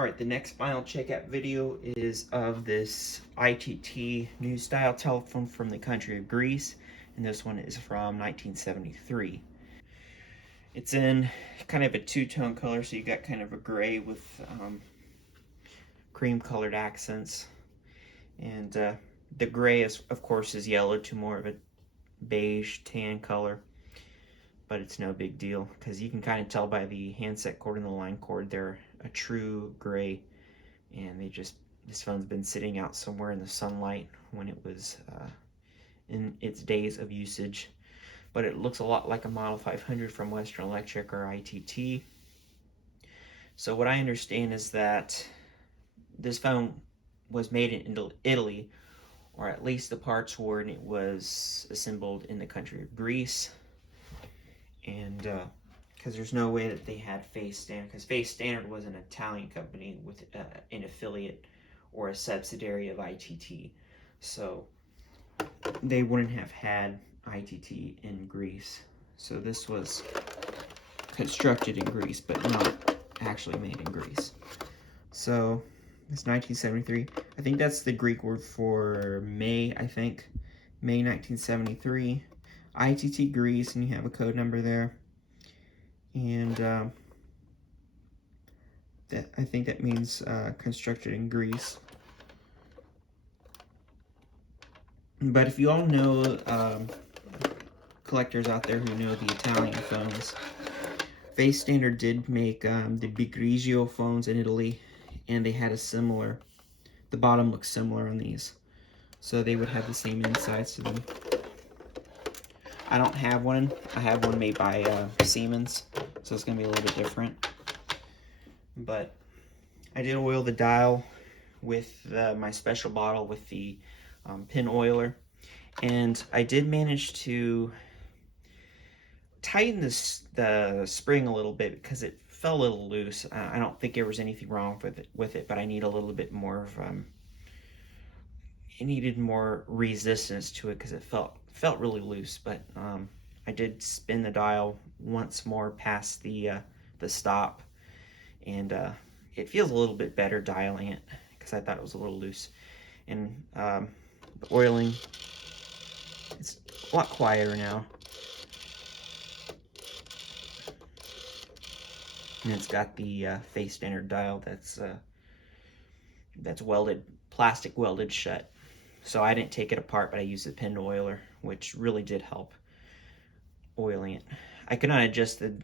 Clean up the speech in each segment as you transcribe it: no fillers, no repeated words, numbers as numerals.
Alright, the next final checkout video is of this ITT new style telephone from the country of Greece, and this one is from 1973. It's in kind of a two-tone color, so you got kind of a gray with cream-colored accents, and the gray is, of course, is yellowed to more of a beige tan color, but it's no big deal because you can kind of tell by the handset cord and the line cord they're a true gray, and this phone's been sitting out somewhere in the sunlight when it was in its days of usage. But it looks a lot like a Model 500 from Western Electric or ITT. So what I understand is that this phone was made in Italy, or at least the parts were, and it was assembled in the country of Greece. And because there's no way that they had Face Standard, because Face Standard was an Italian company with an affiliate or a subsidiary of ITT. So they wouldn't have had ITT in Greece. So this was constructed in Greece, but not actually made in Greece. So it's 1973. I think that's the Greek word for May, I think. May 1973. ITT Greece, and you have a code number there. And I think that means constructed in Greece. But if you all know collectors out there who know the Italian phones, Face Standard did make the Big Grigio phones in Italy, and they had a similar, the bottom looks similar on these, so they would have the same insides to them. I don't have one. I have one made by Siemens, so it's going to be a little bit different. But I did oil the dial with my special bottle with the pin oiler, and I did manage to tighten the spring a little bit because it fell a little loose. I don't think there was anything wrong with it, but I need a little bit more of it needed more resistance to it because it felt really loose. But I did spin the dial once more past the stop, and it feels a little bit better dialing it because I thought it was a little loose. And the oiling, it's a lot quieter now. And it's got the Face Standard dial that's welded, plastic welded shut. So I didn't take it apart, but I used the pin oiler, which really did help oiling it. I could not adjust the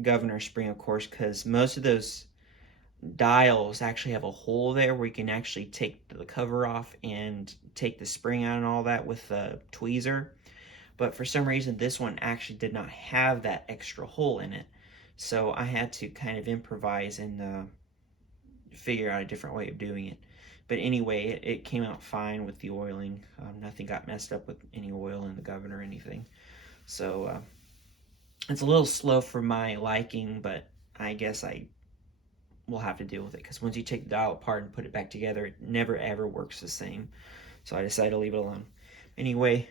governor spring, of course, because most of those dials actually have a hole there where you can actually take the cover off and take the spring out and all that with a tweezer. But for some reason, this one actually did not have that extra hole in it. So I had to kind of improvise and figure out a different way of doing it. But anyway, it came out fine with the oiling. Nothing got messed up with any oil in the governor or anything. So it's a little slow for my liking, but I guess I will have to deal with it, because once you take the dial apart and put it back together, it never ever works the same. So I decided to leave it alone. Anyway,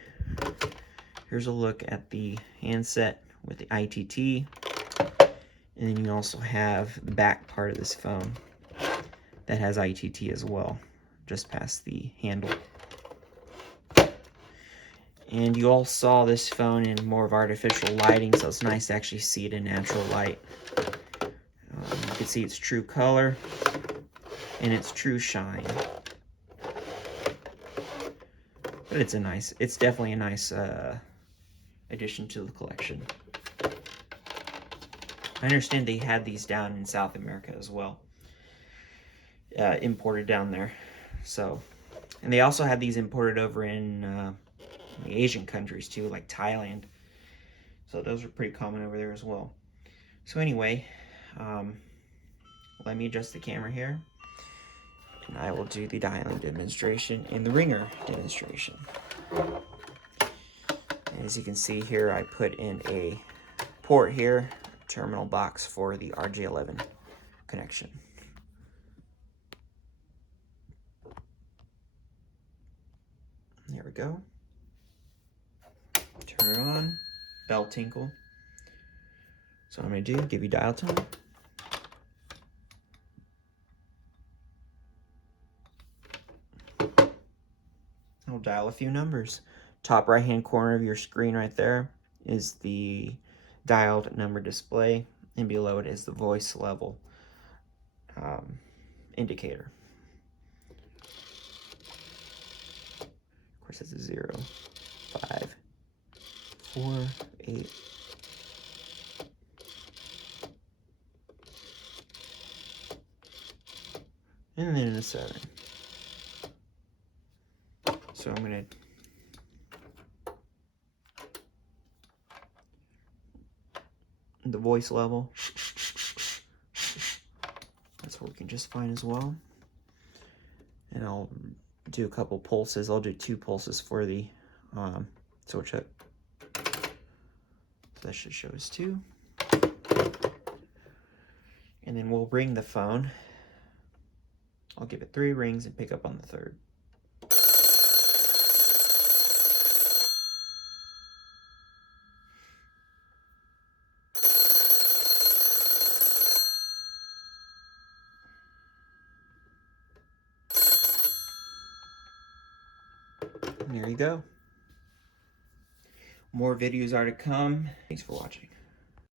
here's a look at the handset with the ITT. And then you also have the back part of this phone that has ITT as well, just past the handle. And you all saw this phone in more of artificial lighting, so it's nice to actually see it in natural light. You can see its true color and its true shine. But it's definitely a nice addition to the collection. I understand they had these down in South America as well, imported down there. So, and they also had these imported over in the Asian countries too, like Thailand. So those are pretty common over there as well. So anyway, let me adjust the camera here, and I will do the dialing demonstration and the ringer demonstration. And as you can see here, I put in a port here, terminal box for the RJ11 connection. There we go. Turn it on, bell tinkle. So what I'm going to do, give you dial tone. I'll dial a few numbers. Top right hand corner of your screen right there is the dialed number display, and below it is the voice level indicator. Of course, it's a 0, 5, 4, 8, and then a 7. So I'm going to the voice level, that's working just fine as well. And I'll do a couple pulses. I'll do 2 pulses for the switch up. So that should show us 2. And then we'll ring the phone. I'll give it 3 rings and pick up on the 3rd. And there you go. More videos are to come. Thanks for watching.